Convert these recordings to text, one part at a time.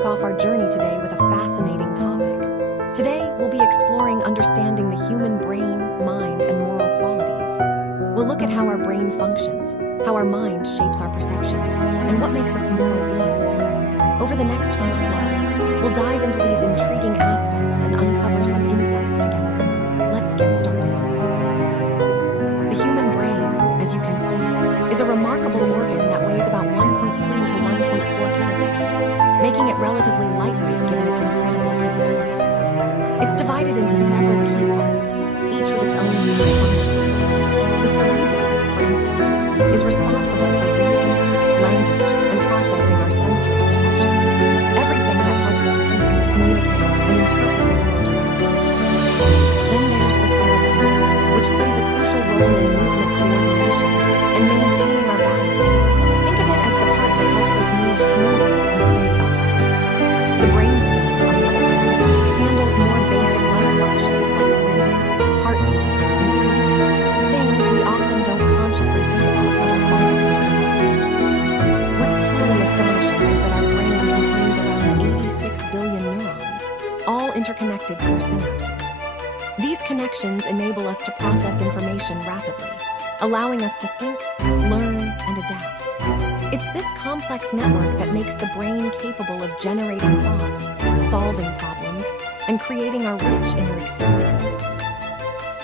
kick off our journey today with a fascinating topic. Today, we'll be exploring understanding the human brain, mind, and moral qualities. We'll look at how our brain functions, how our mind shapes our perceptions, and what makes us moral beings. Over the next few slides, we'll dive into these intriguing aspects and uncover some insights together. Let's get started. The human brain, as you can see, is a remarkable organ that weighs about 1.3 to 1.4 kilograms, making it relatively lightweight given its incredible capabilities. It's divided into several key parts, each with its own unique functions. The cerebellum, for instance, is responsible for reasoning, language, and processing our sensory perceptions, everything that helps us think, communicate, and interpret the world around us. Then there's the cerebellum, which plays a crucial role in movement coordination and maintaining our balance. Think of it as the part that helps us move smoothly and stay upright. The brainstem, on the other hand, handles more basic life functions like breathing, heartbeat, and sleep, things we often don't consciously think about but are vital for survival. What's truly astonishing is that our brain contains around 86 billion neurons, all interconnected through synapses. These connections enable us to process information rapidly, allowing us to think, learn, and adapt. It's this complex network that makes the brain capable of generating thoughts, solving problems, and creating our rich inner experiences.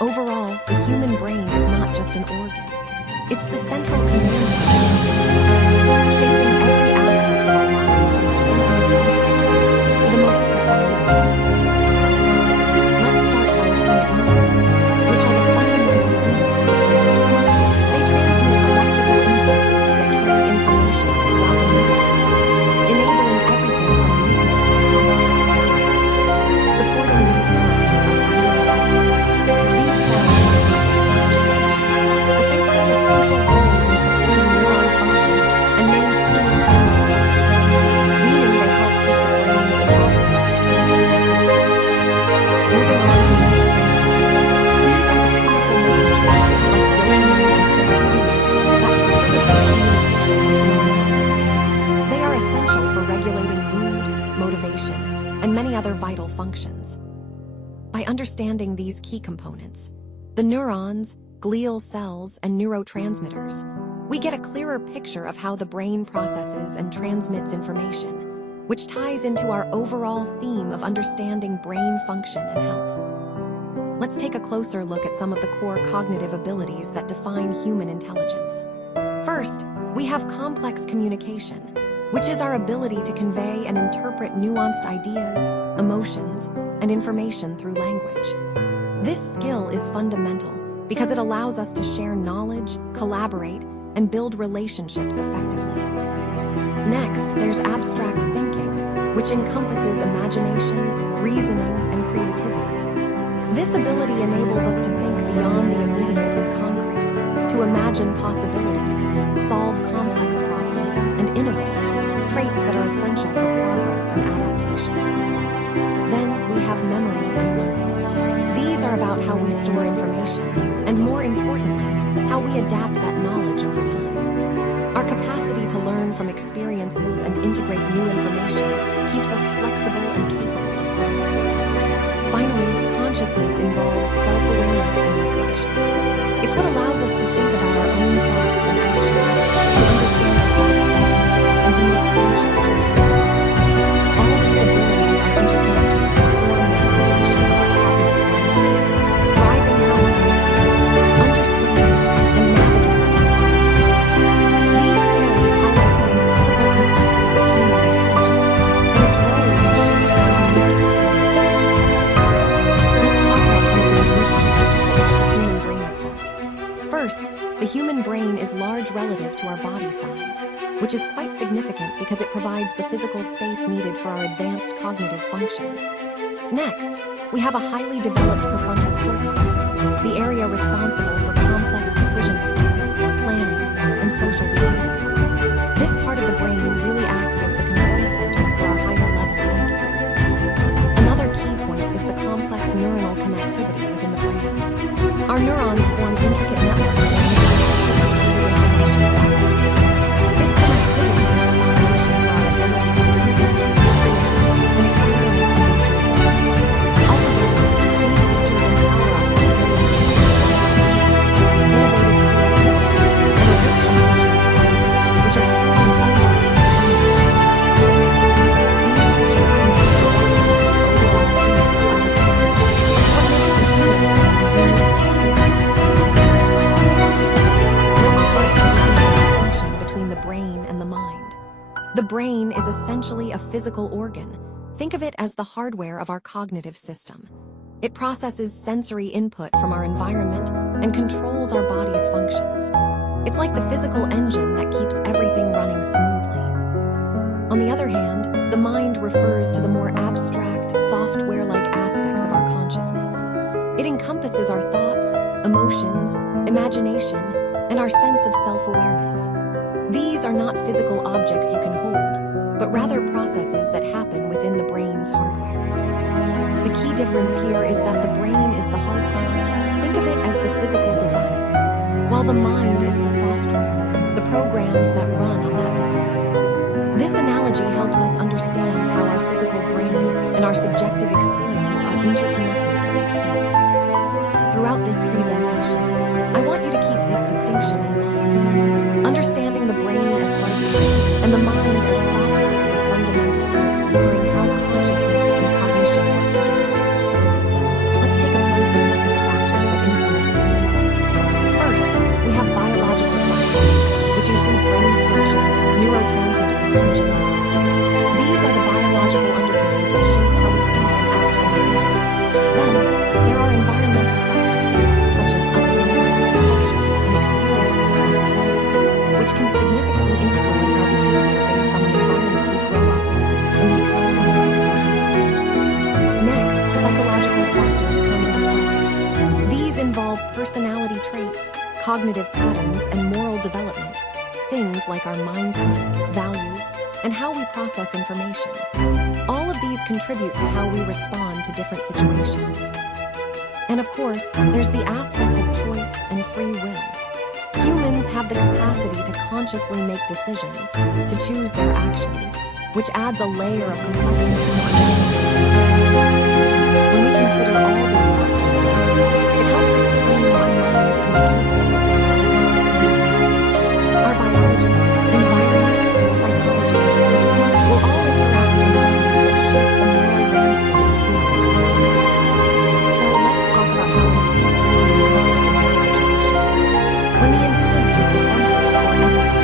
Overall, the human brain is not just an organ. It's the central command center, shaping every aspect of our lives from the simplest reflexes to the most profound ideas. Let's start by looking at neurons, which are the fundamental units of the brain. They transmit electrical impulses that carry information throughout the nervous system, enabling everything from movement to how we respond. Supporting these neurons are glial cells. These cells might not get as much attention, but they play a crucial role in supporting neuron function and maintaining homeostasis, meaning they help keep the brain's environment stable. Moving on to neurotransmitters, these are the chemical messengers like dopamine and serotonin that facilitate communication between neurons. They are essential for regulating mood, motivation, and many other vital functions. By understanding these key components, the neurons, glial cells, and neurotransmitters, we get a clearer picture of how the brain processes and transmits information, which ties into our overall theme of understanding brain function and health. Let's take a closer look at some of the core cognitive abilities that define human intelligence. First, we have complex communication, which is our ability to convey and interpret nuanced ideas, emotions, and information through language. This skill is fundamental because it allows us to share knowledge, collaborate, and build relationships effectively. Next, there's abstract thinking, which encompasses imagination, reasoning, and creativity. This ability enables us to think beyond the immediate and concrete, to imagine possibilities, solve complex problems, and innovate, traits that are essential for progress and adaptation. Then we have memory and learning. These are about how we store information, and more importantly, how we adapt that knowledge over time. Our capacity to learn from experiences and integrate new information keeps us flexible and capable of growth. Finally, consciousness involves self-awareness and reflection. It's what allows us to think about our own thoughts and actions, to understand ourselves better, and to make conscious choices. All these abilities are interconnected and form the foundation of our cognitive landscape, driving how we perceive, understand, and navigate the world around us. These skills highlight the incredible complexity of human intelligence and its role in shaping our unique experiences. Let's talk about some of the unique features that set the human brain apart. First, the human brain is large relative to our body size, which is quite significant because it provides the physical space needed for our advanced cognitive functions. Next, we have a highly developed prefrontal cortex, the area responsible for complex decision-making, planning, and social behavior. This part of the brain really acts as the control center for our higher-level thinking. Another key point is the complex neuronal connectivity within the brain. Our neurons form intricate networks that enable sophisticated information processing. This connectivity is the foundation for our ability to reason, create, essentially a physical organ. Think of it as the hardware of our cognitive system. It processes sensory input from our environment and controls our body's functions. It's like the physical engine that keeps everything running smoothly. On the other hand, the mind refers to the more abstract, software-like aspects of our consciousness. It encompasses our thoughts, emotions, imagination, and our sense of self-awareness. These are not physical objects you can hold, but rather processes that happen within the brain's hardware. The key difference here is that the brain is the hardware. Think of it as the physical device, while the mind is the software, the programs that run on that device. This analogy helps us understand how our physical brain and our subjective experience are interconnected and distinct. Throughout this presentation, I want you to keep this distinction in mind. Understanding the brain as hardware and the mind as software is fundamental to exploring how consciousness and cognition work together. Let's take a closer look at the factors that influence behavior. First, we have biological factors, which include brain structure, neurotransmitters, and genetics. These are the biological underpinnings that shape how we think and act from within. Then, there are environmental factors, such as upbringing, culture, and experiences like trauma, which can significantly influence our behavior based on the environment we grow up in and the experiences we have. Next, psychological factors come into play. These involve personality traits, cognitive patterns, and moral development. Things like our mindset, values, and how we process information. All of these contribute to how we respond to different situations. And of course, there's the aspect of choice and free will. Humans have the capacity to consciously make decisions, to choose their actions, which adds a layer of complexity to understanding. When we consider all these factors together, it helps explain why minds can be capable of both good and evil. Our biology, environment, psychology, and free will all interact in ways that shape the moral landscape of human life. So let's talk about how intent really matters in these situations. When the intent is defensive or ethical,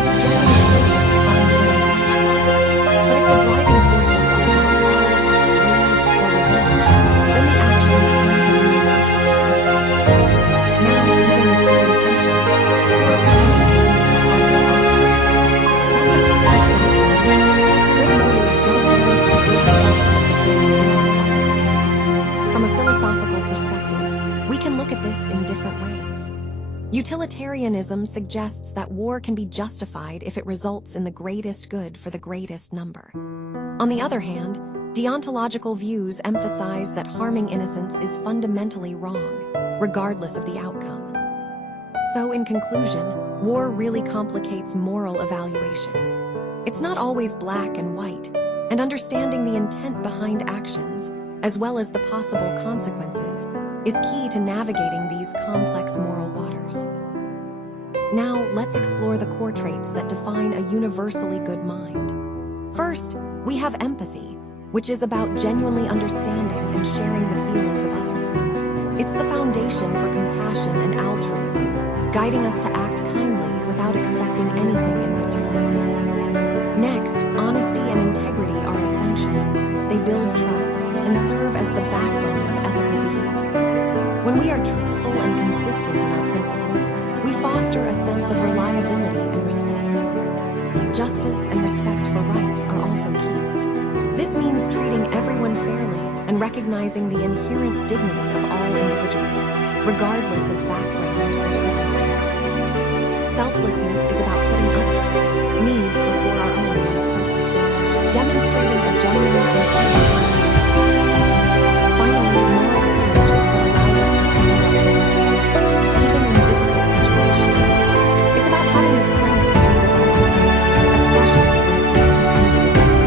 it's generally closer to having good intentions. But if the driving forces are power, greed, or revenge, then the actions tend to lean more towards evil. Now, even with good intentions, poor planning can lead to harmful outcomes. That's a crucial point to remember. Good motives don't guarantee good results if the plan isn't sound. From a philosophical perspective, we can look at this in different ways. Utilitarianism suggests that war can be justified if it results in the greatest good for the greatest number. On the other hand, deontological views emphasize that harming innocents is fundamentally wrong, regardless of the outcome. So, in conclusion, war really complicates moral evaluation. It's not always black and white, and understanding the intent behind actions, as well as the possible consequences, is key to navigating these complex moral waters. Now, let's explore the core traits that define a universally good mind. First, we have empathy, which is about genuinely understanding and sharing the feelings of others. It's the foundation for compassion and altruism, guiding us to act kindly without expecting anything in return. Next, honesty and integrity are essential. They build trust and serve as the backbone of ethical behavior. When we are truthful and consistent in our principles, we foster a sense of reliability and respect. Justice and respect for rights are also key. This means treating everyone fairly and recognizing the inherent dignity of all individuals, regardless of background or circumstance. Selflessness is about putting others' needs before our own when appropriate, demonstrating a genuine concern. Finally, moral courage is what allows us to stand up for what's right, even in difficult situations. It's about having the strength to do the right thing, especially when it's not the easiest thing.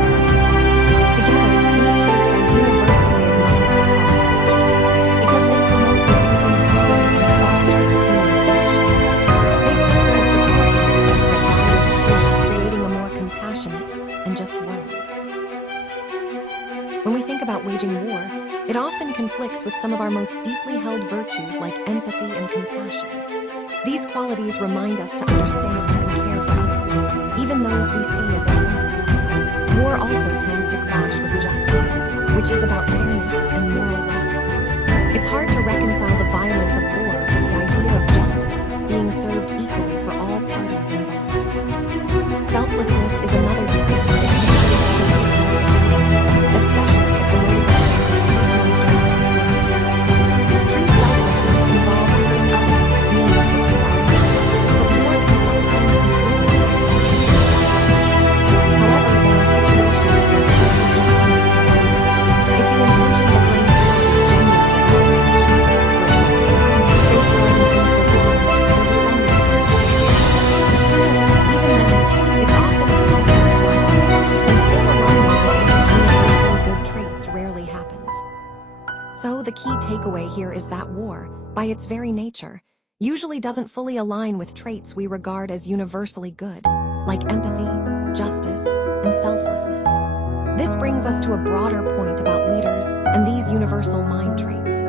Together, these traits are universally admired across cultures because they promote reducing harm and fostering human connection. They serve as the core principles that guide us toward creating a more compassionate and just world. When we think about waging war, it often conflicts with some of our most deeply held virtues like empathy and compassion. These qualities remind us to understand and care for others, even those we see as opponents. War also tends to clash with justice, which is about fairness and moral rightness. It's hard to reconcile the violence of war with the idea of justice being served equally for all parties involved. Selflessness is another trait that usually doesn't get credit, especially if the motivation is personal gain. True selflessness involves putting others' needs before our own, but war can sometimes be driven by selfish motives. However, there are situations where this is influence more. If the intention behind war is genuine and well-intentioned, for example, safeguarding innocent lives or defending against evil. Still, even then, it's often a complex balance, and full alignment with these universally good traits rarely happens. So, the key takeaway here is that war, by its very nature, usually doesn't fully align with traits we regard as universally good, like empathy, justice, and selflessness. This brings us to a broader point about leaders and these universal mind traits.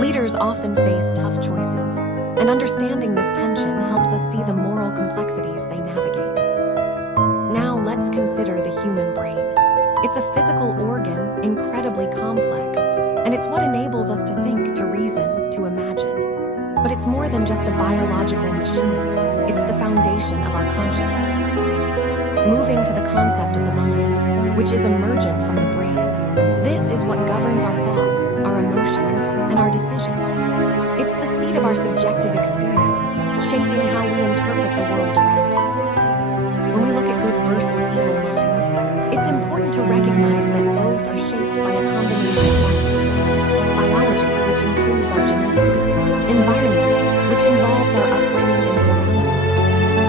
Leaders often face tough choices, and understanding this tension helps us see the moral complexities they navigate. Now let's consider the human brain. It's a physical organ, incredibly complex, and it's what enables us to think, to reason, to imagine. But it's more than just a biological machine. It's the foundation of our consciousness. Moving to the concept of the mind, which is emergent from the brain, this is what governs our thoughts, our emotions, and our decisions. It's the seat of our subjective experience, shaping how we interpret the world around us. When we look at good versus evil minds, it's important to recognize that both are shaped by a combination of factors. Biology, which includes our genetics, environment, which involves our upbringing and surroundings,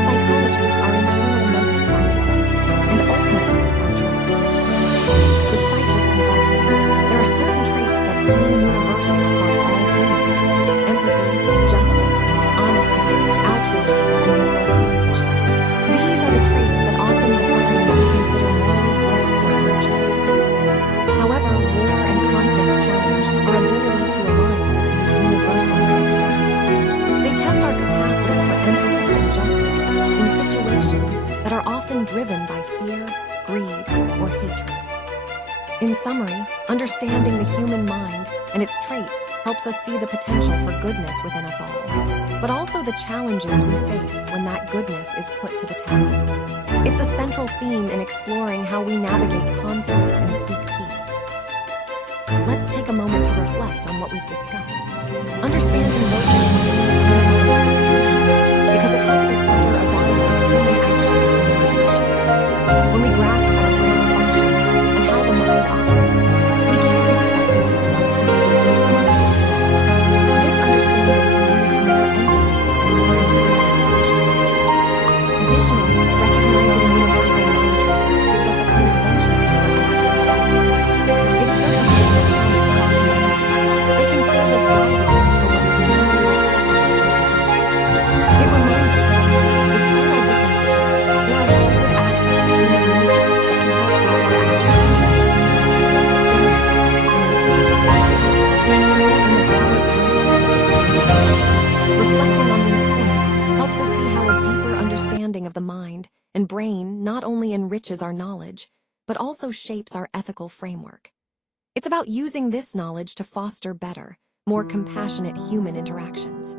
psychology, our internal mental processes, and ultimately our choices. Despite this complexity, there are certain traits that seem universal across all humans: empathy, justice, honesty, altruism, and moral courage. These are the traits that often define what we consider morally good or virtuous. However, war and conflict challenge our ability to align with these universal good traits. They test our capacity for empathy and justice in situations that are often driven by fear, greed, or hatred. In summary, understanding the human mind and its traits helps us see the potential for goodness within us all, but also the challenges we face when that goodness is put to the test. It's a central theme in exploring how we navigate conflict and seek peace. Let's take a moment to reflect on what we've discussed. Understanding both the human mind is crucial because it helps us better evaluate human actions and motivations. When we grasp how the brain functions and how the mind operates, we gain insight into why people behave the way they do. This understanding can lead to more empathy and more informed decisions. Additionally, recognizing universal mind traits gives us a kind of benchmark for ethical behavior. If certain traits are common across humanity, they can serve as guidelines for what is morally acceptable or desirable. It reminds us that, despite our differences, there are shared aspects of human nature that can help guide our actions toward happiness, fairness, and integrity. So, in the broader context of this conversation, reflecting on these points helps us see how a deeper understanding of the mind and brain not only enriches our knowledge, but also shapes our ethical framework. It's about using this knowledge to foster better, more compassionate human interactions.